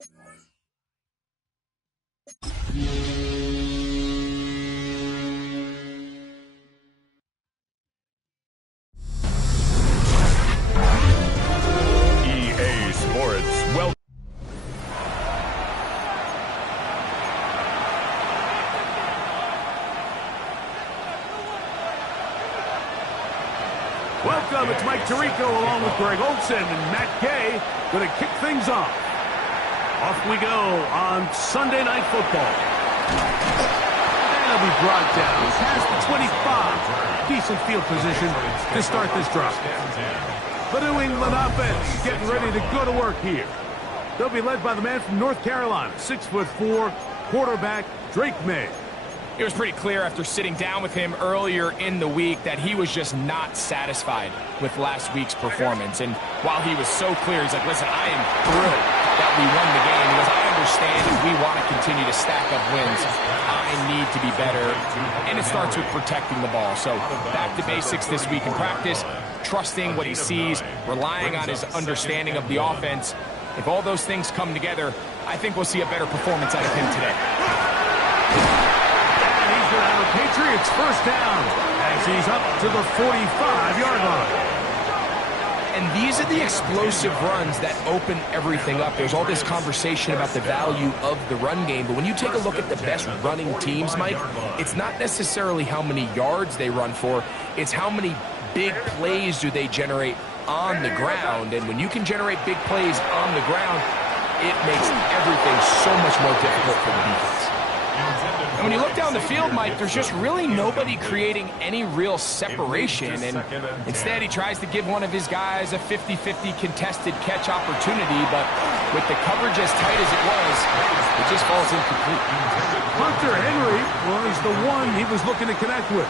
EA Sports. Welcome, it's Mike Tirico along with Greg Olson and Matt Gay going to kick things off. Off we go on Sunday Night Football. And it'll be brought down past the 25. Decent field position to start this drive. The New England offense getting ready to go to work here. They'll be led by the man from North Carolina, 6'4", quarterback Drake Maye. It was pretty clear after sitting down with him earlier in the week that he was just not satisfied with last week's performance. And while he was so clear, he's like, listen, I am thrilled that we won the game because I understand if we want to continue to stack up wins, I need to be better. And it starts with protecting the ball. So back to basics this week in practice, trusting what he sees, relying on his understanding of the offense. If all those things come together, I think we'll see a better performance out of him today. Patriots first down as he's up to the 45-yard line. And these are the explosive runs that open everything up. There's all this conversation about the value of the run game, but when you take a look at the best running teams, Mike, it's not necessarily how many yards they run for, it's how many big plays do they generate on the ground. And when you can generate big plays on the ground, it makes everything so much more difficult for the defense. And when you look down the field, Mike, there's just really nobody creating any real separation. And instead, he tries to give one of his guys a 50-50 contested catch opportunity. But with the coverage as tight as it was, it just falls incomplete. Hunter Henry was the one he was looking to connect with.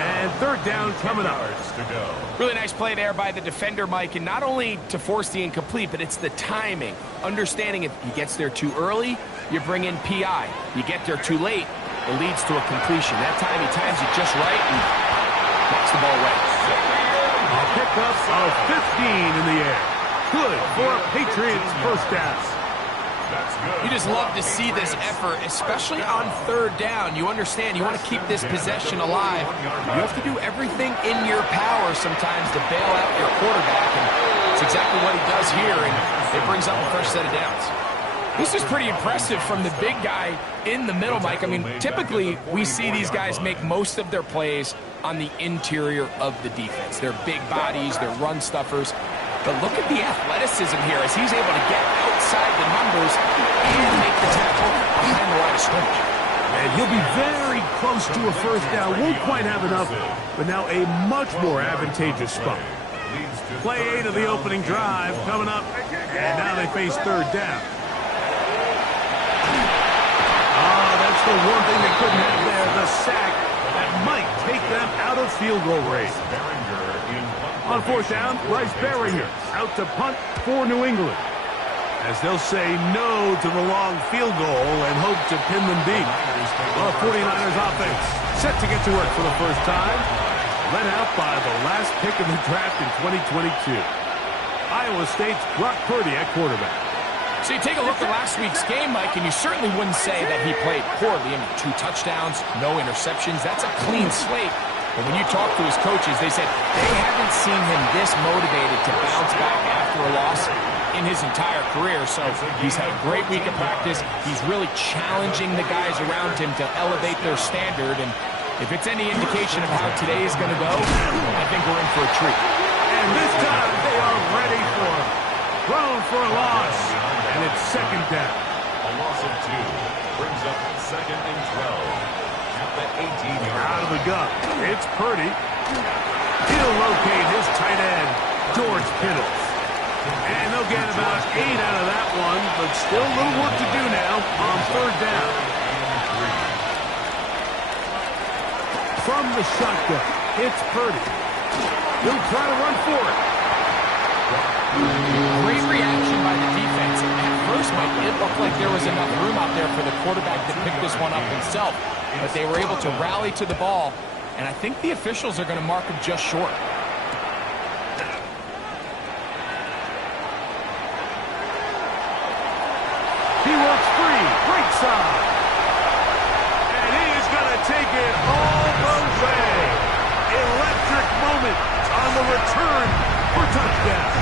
And third down coming up. Really nice play there by the defender, Mike. And not only to force the incomplete, but it's the timing. Understanding if he gets there too early, you bring in PI. You get there too late, it leads to a completion. That time he times it just right and knocks the ball away. A pickup of 15 in the air. Good for a Patriots first down. You just love to see this effort, especially on third down. You understand, you want to keep this possession alive. You have to do everything in your power sometimes to bail out your quarterback, and it's exactly what he does here, and it brings up the first set of downs. This is pretty impressive from the big guy in the middle, Mike. I mean, typically we see these guys make most of their plays on the interior of the defense. They're big bodies, they're run stuffers. But look at the athleticism here as he's able to get outside the numbers and make the tackle behind the line of scrimmage. And he'll be very close to a first down. Won't quite have enough, but now a much more advantageous spot. Play 8 of the opening drive coming up, and now they face third down. That's the one thing they couldn't have there, the sack that might take them out of field goal range. On fourth down, Bryce Baringer out to punt for New England, as they'll say no to the long field goal and hope to pin them deep. The 49ers offense set to get to work for the first time, led out by the last pick of the draft in 2022. Iowa State's Brock Purdy at quarterback. So you take a look at last week's game, Mike, and you certainly wouldn't say that he played poorly. I mean, 2 touchdowns, no interceptions. That's a clean slate. But when you talk to his coaches, they said they haven't seen him this motivated to bounce back after a loss in his entire career. So he's had a great week of practice. He's really challenging the guys around him to elevate their standard. And if it's any indication of how today is going to go, I think we're in for a treat. And this time they are ready for him. Thrown for a loss. And it's second down. A loss of 2 brings up second and 12. At the 18-yard out of the gun. It's Purdy. He'll locate his tight end, George Kittle. And they'll get about 8 out of that one, but still a little work to do now on third down. From the shotgun, it's Purdy. He'll try to run for it. Great reaction by the defense. At first, Mike, it looked like there was enough room out there for the quarterback to pick this one up himself. But they were able to rally to the ball, and I think the officials are going to mark him just short. free. Right side. And he is going to take it all the way. Electric moment on the return for touchdown.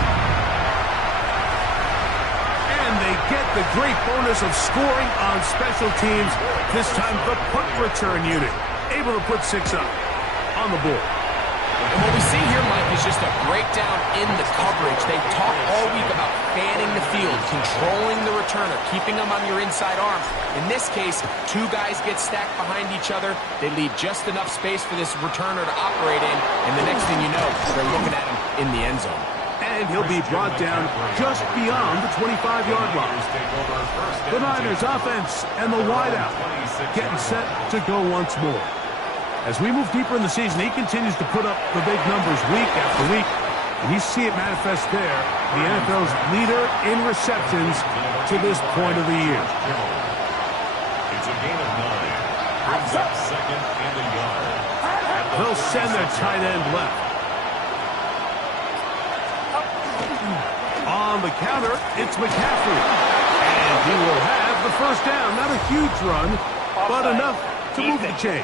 And they get the great bonus of scoring on special teams. This time the punt return unit able to put 6 up on the board. And what we see here, Mike, is just a breakdown in the coverage. They've talked all week about fanning the field, controlling the returner, keeping them on your inside arm. In this case, 2 guys get stacked behind each other. They leave just enough space for this returner to operate in, and the next thing you know, they're looking at him in the end zone. And he'll be brought down just beyond the 25-yard line. The Niners offense and the wideout getting set to go once more. As we move deeper in the season, he continues to put up the big numbers week after week. And you see it manifest there. The NFL's leader in receptions to this point of the year. It's a gain of 9. Brings up second and a yard. They'll send their tight end left. On the counter, it's McCaffrey. And he will have the first down. Not a huge run, but enough to move the chains.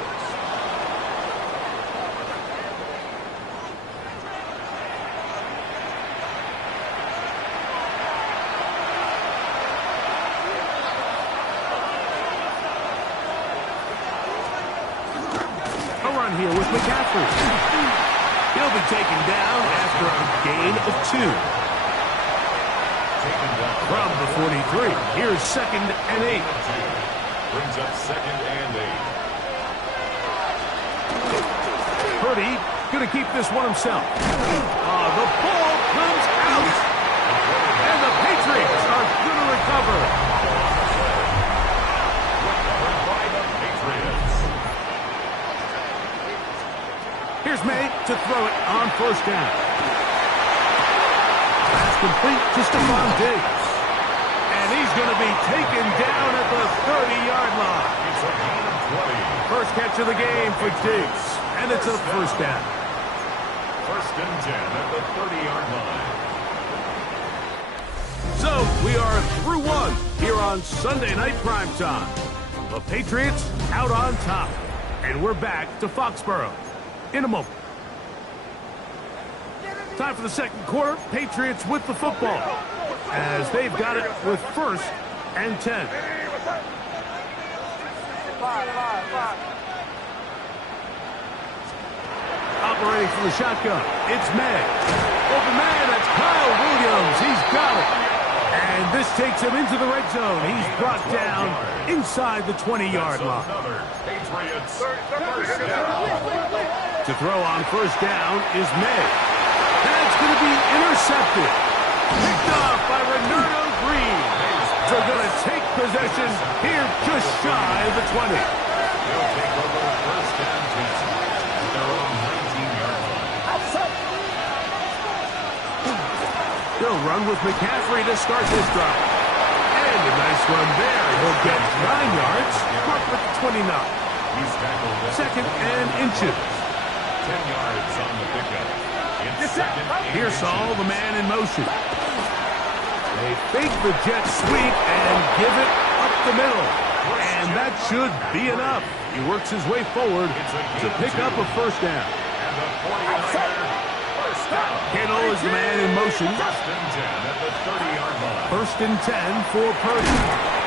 Here with McCaffrey. He'll be taken down after a gain of 2. From the 43, here's second and 8. Brings up second and 8. Purdy going to keep this one himself. The ball comes out. And the Patriots are going to recover. Here's May to throw it on first down. Pass complete to Stephon Diggs. And he's going to be taken down at the 30-yard line. It's a gain of 20. First catch of the game for Diggs. And it's a first down. First and 10 at the 30-yard line. So we are through one here on Sunday Night Primetime. The Patriots out on top. And we're back to Foxborough in a moment. Time for the second quarter. Patriots with the football as they've got it with first and 10. Operating from the shotgun, it's May. Open man, that's Kyle Williams. He's got it. And this takes him into the red zone. He's brought down inside the 20-yard line. Patriots first down. To throw on first down is May. That's going to be intercepted. Picked off by Renardo Green. They're going to take possession here just shy of the 20. They'll take over first and 10 at their own 19-yard line. They'll run with McCaffrey to start this drive. And a nice run there. He'll get 9 yards. Mark with the 29. He's tackled at Second and inches. 10 yards on the pickup. It's second and Pearsall, the man in motion. They fake the jet sweep and give it up the middle. And that should be enough. He works his way forward to pick up a first down. And the 49er first down. Kittle is the man in motion. First and 10 at the 30-yard line. First and 10 for Purdy.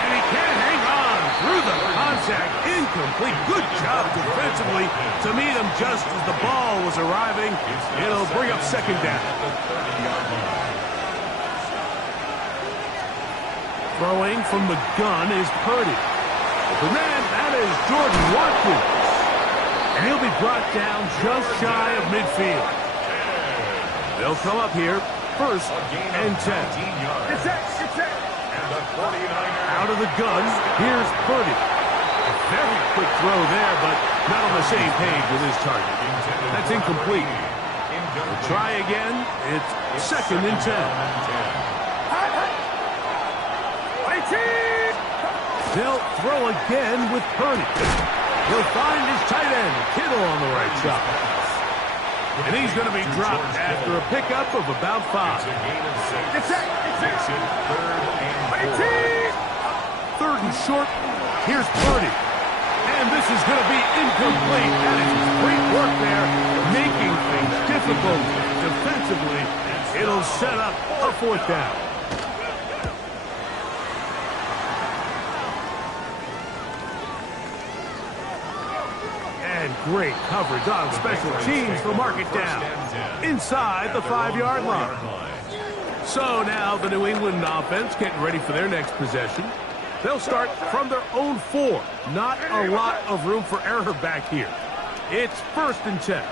And he can't hang on through the contact. Incomplete. Good job defensively to meet him just as the ball was arriving. It'll bring up second down. Throwing from the gun is Purdy. The man, that is Jordan Watkins. And he'll be brought down just shy of midfield. They'll come up here first and 10. And the 49er Out of the gun, here's Purdy. A very quick throw there, but not on the same page with his target. That's incomplete. We'll try again. It's second and 10. They'll throw again with Purdy. He'll find his tight end, Kittle, on the right side. And he's going to be dropped after a pickup of about 5. It's a gain of 6. Makes it third and 4. Third and short. Here's Purdy. And this is going to be incomplete. That is great work there, making things difficult defensively. It'll set up a fourth down. And great coverage on special teams to mark it down inside the 5-yard line. So now the New England offense getting ready for their next possession. They'll start from their own 4. Not a lot of room for error back here. It's 1st and 10.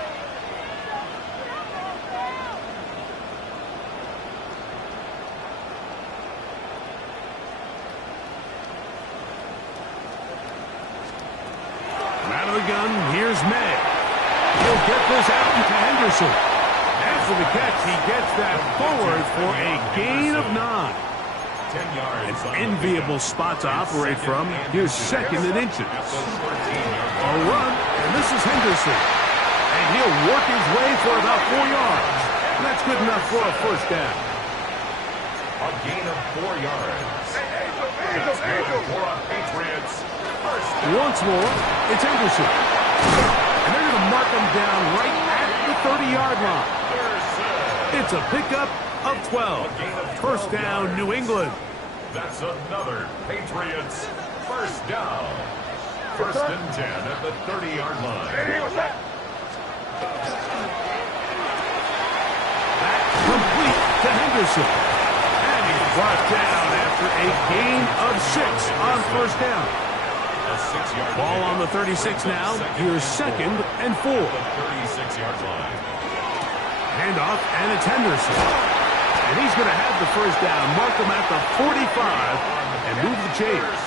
Out of the gun, here's May. He'll get this out into Henderson. After the catch, he gets that forward for a gain of 9. 10 yards. An enviable spot to operate from. Here's 2nd and inches. A run, and this is Henderson. And he'll work his way for about 4 yards. And that's good enough for a first down. A gain of 4 yards. That's good for a Patriots. Once more, it's Henderson. And they're going to mark him down right at the 30-yard line. It's a pickup of 12. First down, New England. That's another Patriots first down. 1st and 10 at the 30-yard line. That's complete to Henderson. And he's brought down after a gain of 6 on first down. A 6-yard Ball on the 36 now. Here's 2nd and 4. 36-yard line. Handoff, and it's Henderson. And he's going to have the first down. Mark him at the 45 and move the chains.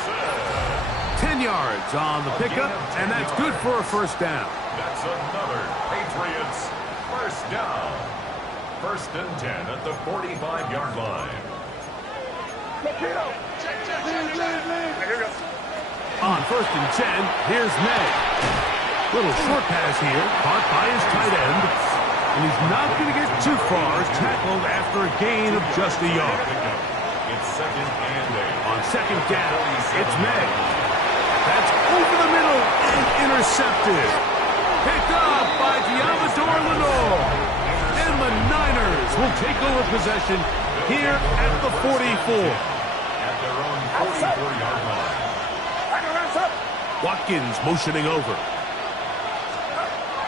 10 yards on the pickup, and that's good for a first down. That's another Patriots first down. 1st and 10 at the 45-yard line. On 1st and 10, here's May. Little short pass here, caught by his tight end. And he's not going to get too far, tackled after a gain of just a yard. It's 2nd and 8. On 2nd down, it's May. That's over the middle and intercepted. Picked up by Diamador Lenore. And the Niners will take over possession here at the 44. At their own 44-yard line. Watkins motioning over.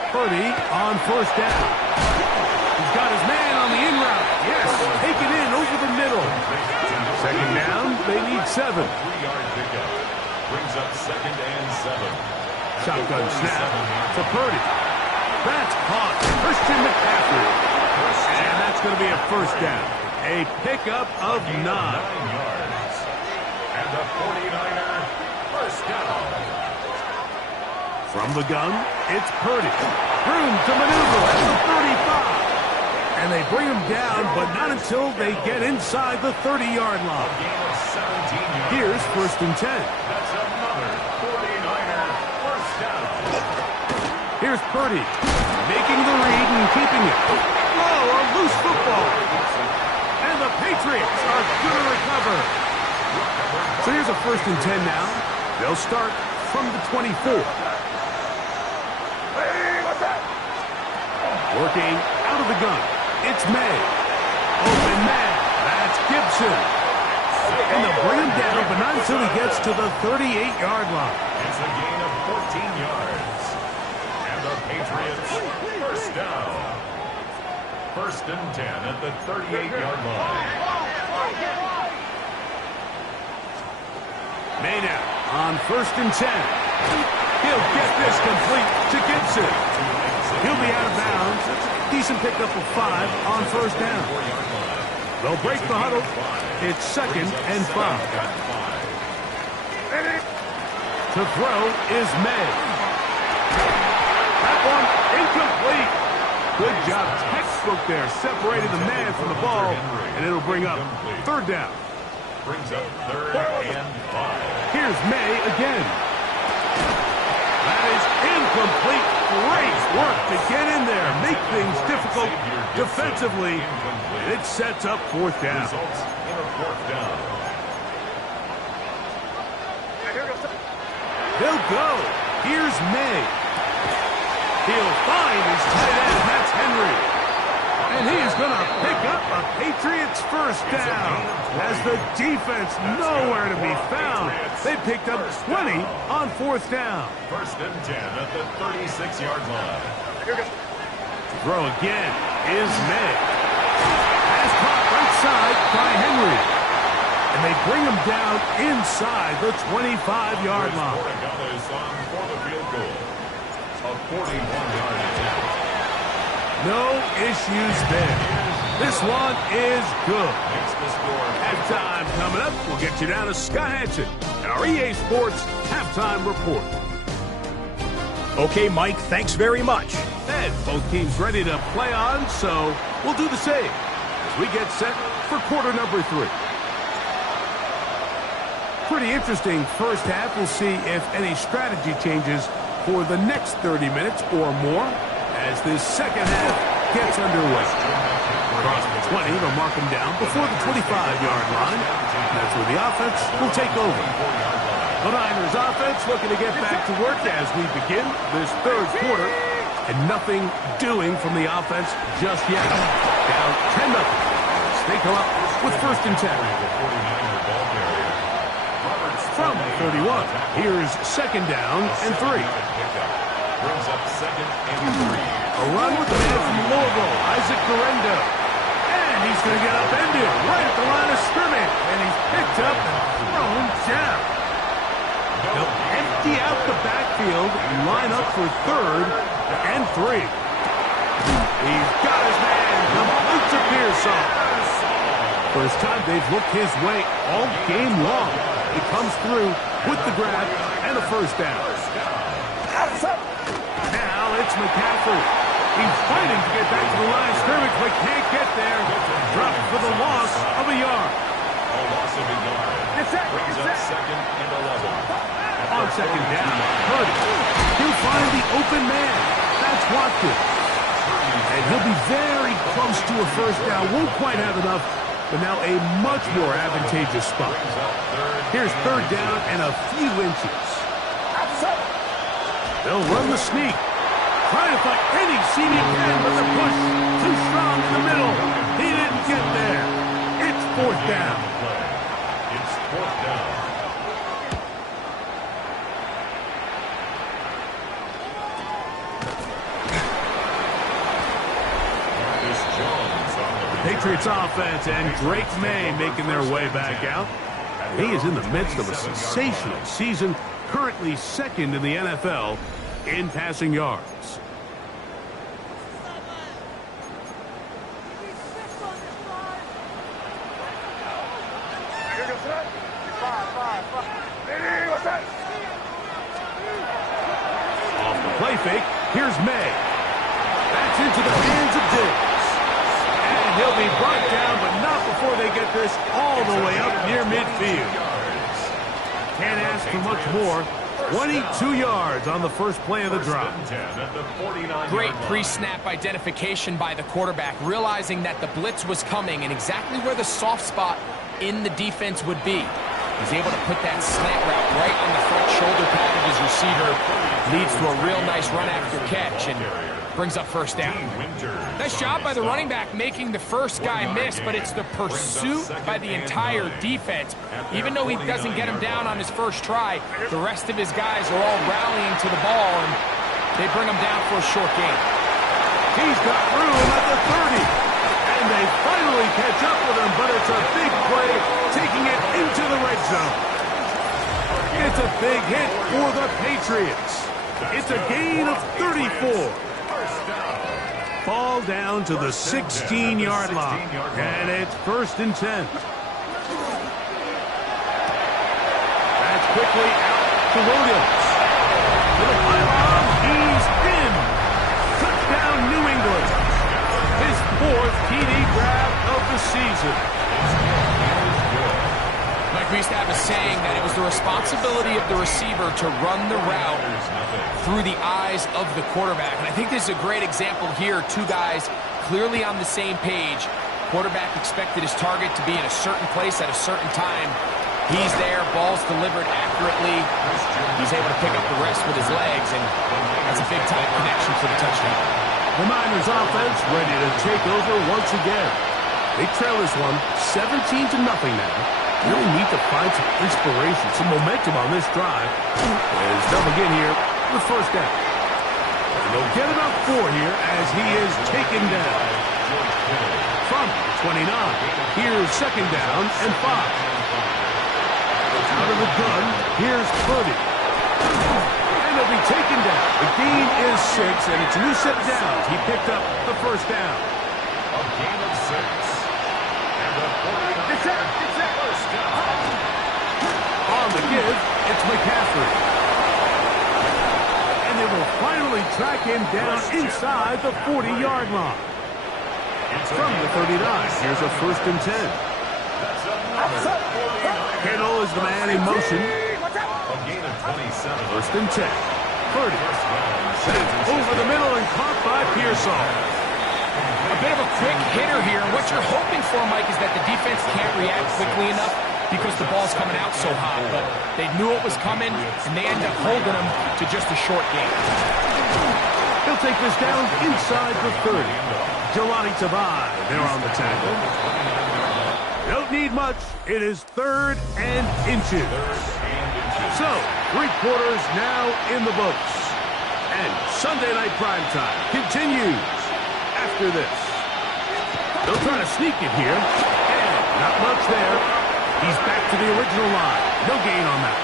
Purdy on first down. He's got his man on the in route. Yes, take it in over the middle. 2nd down, they need 7. 3-yard pickup. Brings up 2nd and 7. Shotgun snap to Purdy. That's caught. Christian McCaffrey. And that's going to be a first down. A pickup of 9. 9 yards. And the 49er first down. From the gun, it's Purdy. Room to maneuver at the 35. And they bring him down, but not until they get inside the 30-yard line. Gain of 17 yards. Here's 1st and 10. That's another 49er first down. Here's Purdy, making the read and keeping it. Oh, a loose football. And the Patriots are going to recover. So here's a 1st and 10 now. They'll start from the 24. Working out of the gun. It's May. Open man. That's Gibson. And they'll bring him down, but not until he gets to the 38-yard line. It's a gain of 14 yards. And the Patriots first down. 1st and 10 at the 38-yard line. May now on 1st and 10. He'll get this complete to Gibson. He'll be out of bounds. Decent pickup of 5 on first down. They'll break the huddle. It's 2nd and 5. To throw is May. That one incomplete. Good job. Textbook there. Separated the man from the ball. And it'll bring up 3rd down. Brings up 3rd and 5. Here's May again. That is incomplete. Great work to get in there. Make things difficult defensively. It sets up 4th down. Results in a 4th down. He'll go. Here's May. He'll find his tight end. That's Henry. And he is going to pick up a Patriots first down as the defense nowhere to be found. They picked up 20 on fourth down. First and 10 at the 36-yard line. Throw again is May. Pass caught right side by Henry. And they bring him down inside the 25-yard line. Portugal on for the field goal. A 41-yard attempt. No issues there. This one is good. Makes the score. Halftime coming up. We'll get you down to Scott Hansen and our EA Sports Halftime Report. Okay, Mike, thanks very much. And both teams ready to play on, so we'll do the same as we get set for quarter number 3. Pretty interesting first half. We'll see if any strategy changes for the next 30 minutes or more as this second half gets underway. Across the 20, they'll mark him down before the 25-yard line. And that's where the offense will take over. The Niners offense looking to get back to work as we begin this third quarter. And nothing doing from the offense just yet. Down 10-0. They come up with first and 10. From 31, here's second down and 3. Brings up second and 3. A run with the man from Louisville, Isaac Guerrero. And he's going to get upended right at the line of scrimmage. And he's picked up and thrown down. They'll empty out the backfield and line up for third and 3. He's got his man, complete to Pearsall. First time they've looked his way all game long. He comes through with the grab and a first down. Now it's McCaffrey. He's fighting to get back to the line of scrimmage, but can't get there. Dropped for the loss of a yard. A loss of a yard. Brings up second and 11. On second down, Purdy. He'll find the open man. That's Watkins. And he'll be very close to a first down. Won't quite have enough, but now a much more advantageous spot. Here's third down and a few inches. They'll run the sneak. Trying to find any seam he can, but the push too strong in the middle. He didn't get there. It's fourth down. It's fourth down. Marcus Jones on the Patriots offense and Drake May making their way back out. He is in the midst of a sensational season, currently second in the NFL in passing yards. Off the play fake, here's May. That's into the hands of Diggs. And he'll be brought down, but not before they get this all the way up near midfield. Can't ask for much more. 22 yards on the first play of the drive. Great pre-snap identification by the quarterback, realizing that the blitz was coming and exactly where the soft spot in the defense would be. He's able to put that slant route right on the front shoulder pad of his receiver. Leads to a real nice run after catch and brings up first down. Nice job by the running back making the first guy miss, but it's the pursuit by the entire defense. Even though he doesn't get him down on his first try, the rest of his guys are all rallying to the ball, and they bring him down for a short gain. He's got room at the 30. And they finally catch up with him, but it's a big play, taking it into the red zone. It's a big hit for the Patriots. It's a gain of 34. Ball down to the 16-yard line, and it's first and 10. That's quickly out to Williams. To the pylon, he's in. Touchdown, New England. His fourth TD grab of the season. Like we used to have a saying that it was the responsibility of the receiver to run the route through the eyes of the quarterback. And I think this is a great example here. Two guys clearly on the same page. Quarterback expected his target to be in a certain place at a certain time. He's there, ball's delivered accurately. He's able to pick up the rest with his legs, and that's a big-time connection for the touchdown. The Niners offense ready to take over once again. They trail this one 17-0 now. Really need to find some inspiration, some momentum on this drive. As they'll begin here with first down. And they'll get about 4 here as he is taken down. From the 29, here's second down and 5. Out of the gun, here's Purdy. And he'll be taken down. The gain is 6, and it's a new set of downs. He picked up the first down. A gain of 6. And the 49ers first down. On the give, it's McCaffrey. And they will finally track him down inside the 40-yard line. From the 39, here's a first and 10. Kittle is the man in motion. A gain of 27. First and 10. Purdy. Sent over the middle and caught by Pearsall. A bit of a quick hitter here. What you're hoping for, Mike, is that the defense can't react quickly enough because the ball's coming out so hot. But they knew it was coming, and they end up holding them to just a short game. He'll take this down inside the 30. Jelani Tavai, they're on the tackle. Don't need much. It is 3rd and inches. So, 3 quarters now in the books. And Sunday Night Primetime continues after this. They'll try to sneak it here. And not much there. He's back to the original line. No gain on that.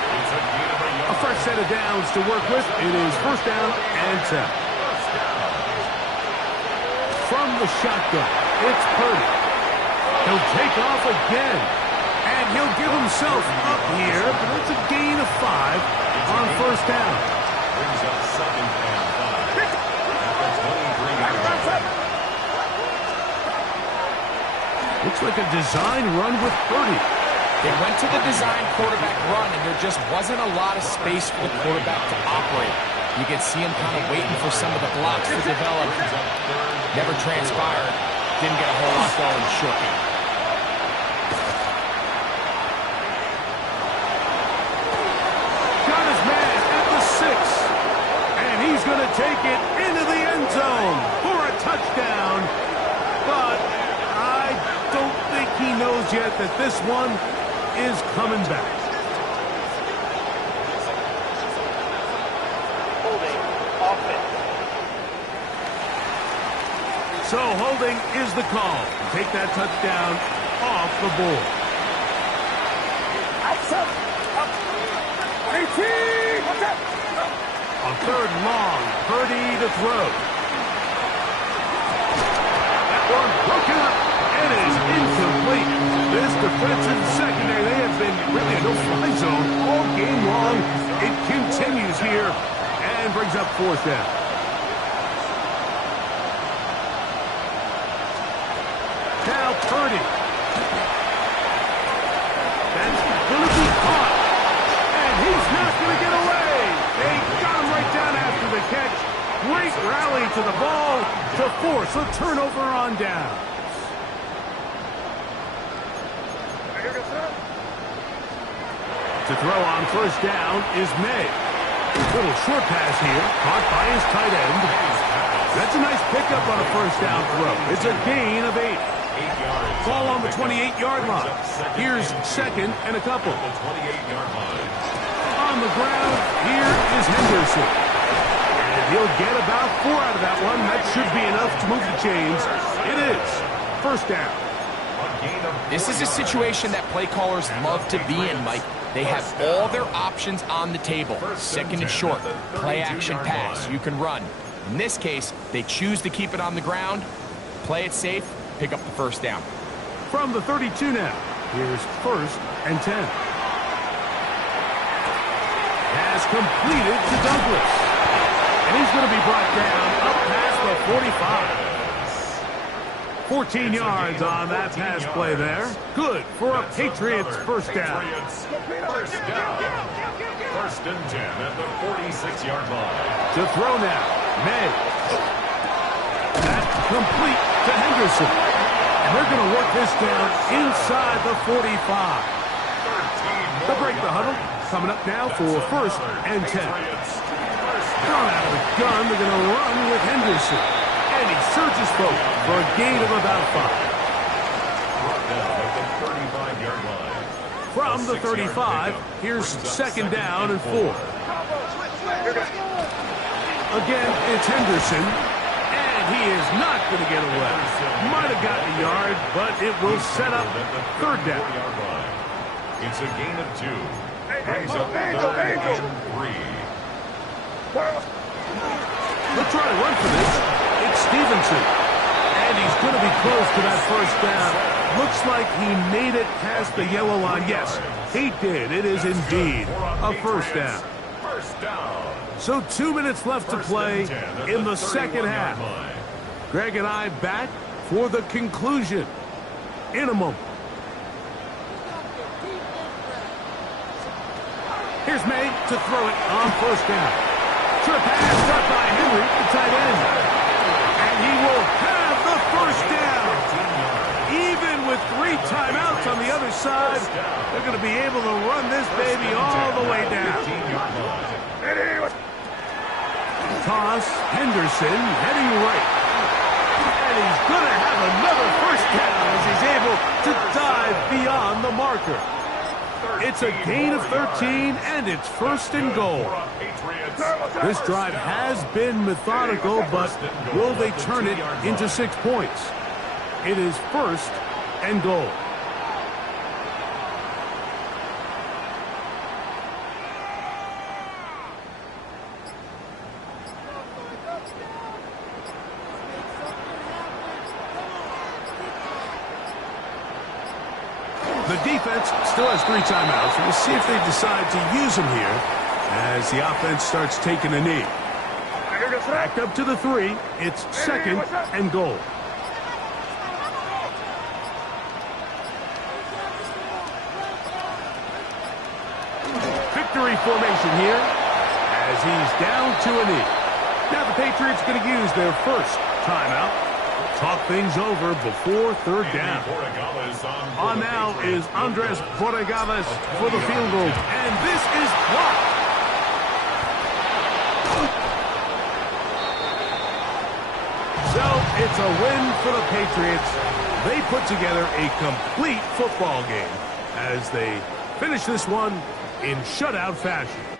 A fresh set of downs to work with. It is first down and 10. From the shotgun, it's Purdy. He'll take off again. And he'll give himself up here, but it's a gain of 5 on first down. Brings up second and 5. At the 23-yard line. Looks like a design run with Purdy. They went to the design quarterback run, and there just wasn't a lot of space for the quarterback to operate. You can see him kind of waiting for some of the blocks to develop. Never transpired. Didn't get a whole lot going in the short game. Got his man at the 6. And he's going to take it into the end zone for a touchdown. But I don't think he knows yet that this one is coming back. So holding is the call. Take that touchdown off the board. On 3rd and long, Purdy to throw. That one broken up and is incomplete. This defensive secondary, they have been really a no-fly zone all game long. It continues here and brings up 4th down. Now Purdy. That's going to be caught. And he's not going to get away. They got him right down after the catch. Great rally to the ball to force a turnover on down. To throw on first down is May. Little short pass here, caught by his tight end. That's a nice pickup on a first down throw. It's a gain of 8. Ball on the 28-yard line. Here's second and a couple. On the ground, here is Henderson. And he'll get about 4 out of that one. That should be enough to move the chains. It is first down. This is a situation that play callers love to be in, Mike. They have all their options on the table. Second and short, play action pass, you can run. In this case, they choose to keep it on the ground, play it safe, pick up the first down. From the 32 now, here's first and 10. Pass completed to Douglas. And he's going to be brought down up past the 45. 14 yards on that pass play there. Good for a Patriots first down. First down. First and 10 at the 46-yard line. To throw now, May. That's complete to Henderson. And they're going to work this down inside the 45. They'll break the huddle. Coming up now for 1st and 10. Thrown out of the gun, they're going to run with Henderson. And he surges forward for a gain of about 5. From the 35, here's 2nd down and 4. Again, it's Henderson. And he is not going to get away. Might have gotten a yard, but it will set up 3rd down. It's a gain of 2. Brings up 3rd and 3. They'll try to run for this. It's Stevenson. And he's going to be close to that 1st down. Looks like he made it past the yellow line. Yes, he did. It is indeed a 1st down. So 2 minutes left to play in the 2nd half. Greg and I back for the conclusion in a moment. Here's May to throw it on 1st down. Trip pass up by Henry, the tight end. And he will have the 1st down. Even with 3 timeouts on the other side, they're going to be able to run this baby all the way down. Toss, Henderson heading right. And he's going to have another 1st down as he's able to dive beyond the marker. It's a gain of 13, and it's 1st and goal. This drive has been methodical, but will they turn it into 6 points? It is 1st and goal. The defense still has 3 timeouts. We'll see if they decide to use them here as the offense starts taking a knee. Back up to the 3. It's 2nd and goal. Victory formation here as he's down to a knee. Now the Patriots going to use their 1st timeout. Talk things over before 3rd down. On now is Andres Borregales for the field goal. And this is blocked. So it's a win for the Patriots. They put together a complete football game as they finish this one in shutout fashion.